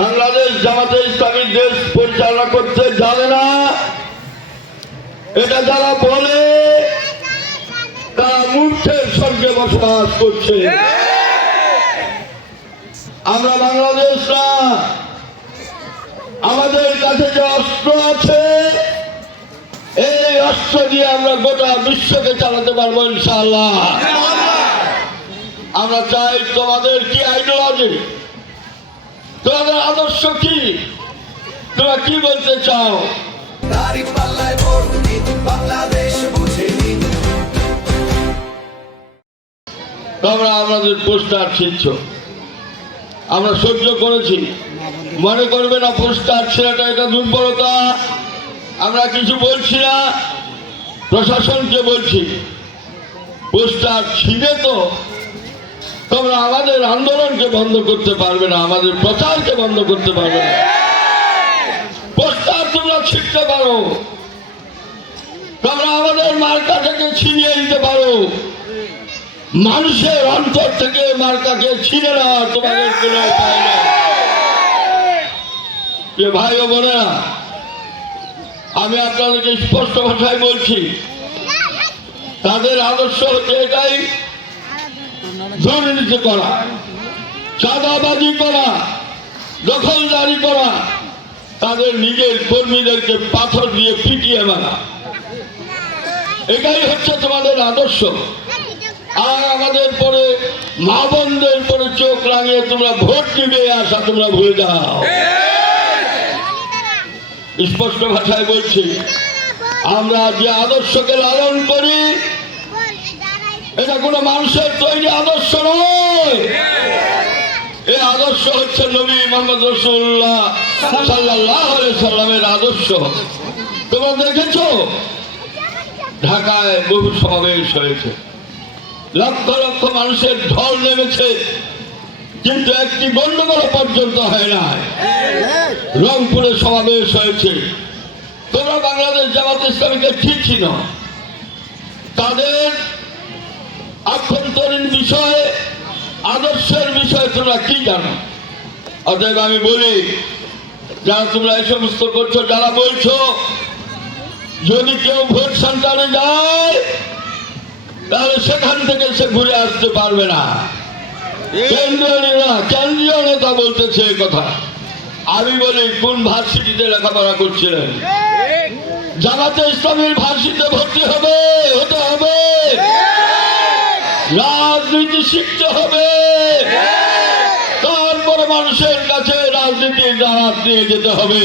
বাংলাদেশ জামাতে ইসলামী দেশ পরিচালনা করতে জানে না, এটা যারা বলে তারা মূর্খের স্বর্গে বসবাস করছে। আমরা বাংলাদেশ না, আমাদের কাছে যে অস্ত্র আছে এই অস্ত্র দিয়ে আমরা গোটা বিশ্বকে চালাতে পারবো ইনশাআল্লাহ। আমরা চাই তোমাদের কি আইডিওলজি, তোমাদের আদর্শ কি, তোমরা কি বলতে চাও? তোমরা আমাদের পোস্টার ছিঁড়ছ, আমরা সহ্য করেছি, মনে করবে না পোস্টার ছেলেটা এটা দুর্বলতা। আমরা কিছু বলছি না, প্রশাসনকে বলছি পোস্টার ছিঁড়ে তো তোমরা আমাদের আন্দোলনকে বন্ধ করতে পারবে না, আমাদের প্রচারকে বন্ধ করতে পারবে না। পোস্টার তোমরা ছিঁড়তে পারো, তোমরা আমাদের মার্কাটাকে ছিনিয়ে দিতে পারো, মানুষের অন্তর থেকে মার্কাকে ছিনে নেওয়া তোমাদের কোনো উপায় নেই। ভাই ও বোনেরা, আমি আপনাদেরকে স্পষ্ট ভাষায় বলছি, তাদের আদর্শ হচ্ছে এটাই, দুর্নীতি করা, চাঁদাবাজি করা, দখলদারি করা, তাদের নিজের কর্মীদেরকে পাথর দিয়ে পিটিয়ে মারা, এটাই হচ্ছে তোমাদের আদর্শ। আর আমাদের পরে মা বোনদের পরে চোখ লাগিয়ে তোমরা ভোট দিবে আসা তোমরা ভুলে যাও। স্পষ্ট ভাষায় বলছি, আমরা যে আদর্শকে লালন করি এটা কোনো মানুষের তৈরি আদর্শ নয়, এই আদর্শ হচ্ছে নবী মুহাম্মদ রাসূলুল্লাহ সাল্লাল্লাহু আলাইহি সাল্লামের আদর্শ। তোমরা দেখেছো ঢাকায় বহু সমাবেশ হয়েছে, লক্ষ লক্ষ মানুষের ঢল নেমেছে, কিন্তু একটি গন্ডগোল পর্যন্ত হয় না। রংপুরে সমাবেশ হয়েছে, তোমরা বাংলাদেশ জামাতে ইসলামীকে ঠিক ছিল, তাদের আভ্যন্তরীণ বিষয়ে আদর্শের বিষয়ে তোমরা কি জানো? অতএব আমি বলি, যারা তোমরা এই সমস্ত করছো, যারা বলছো যদি কেউ ভোট সেন্টারে যায় তাহলে সেখান থেকে সে ঘুরে আসতে পারবে না, কেন্দ্রীয় নেতা বলতেছে এই কথা। আমি বলি, কোন ভার্সিটিতে লেখাপড়া করছিলেন? জামাতে ইসলামীর ভার্সিটিতে ভর্তি হতে হবে, রাজনীতি শিখতে হবে, তারপরে মানুষের কাছে রাজনীতির দাওয়াত নিয়ে যেতে হবে।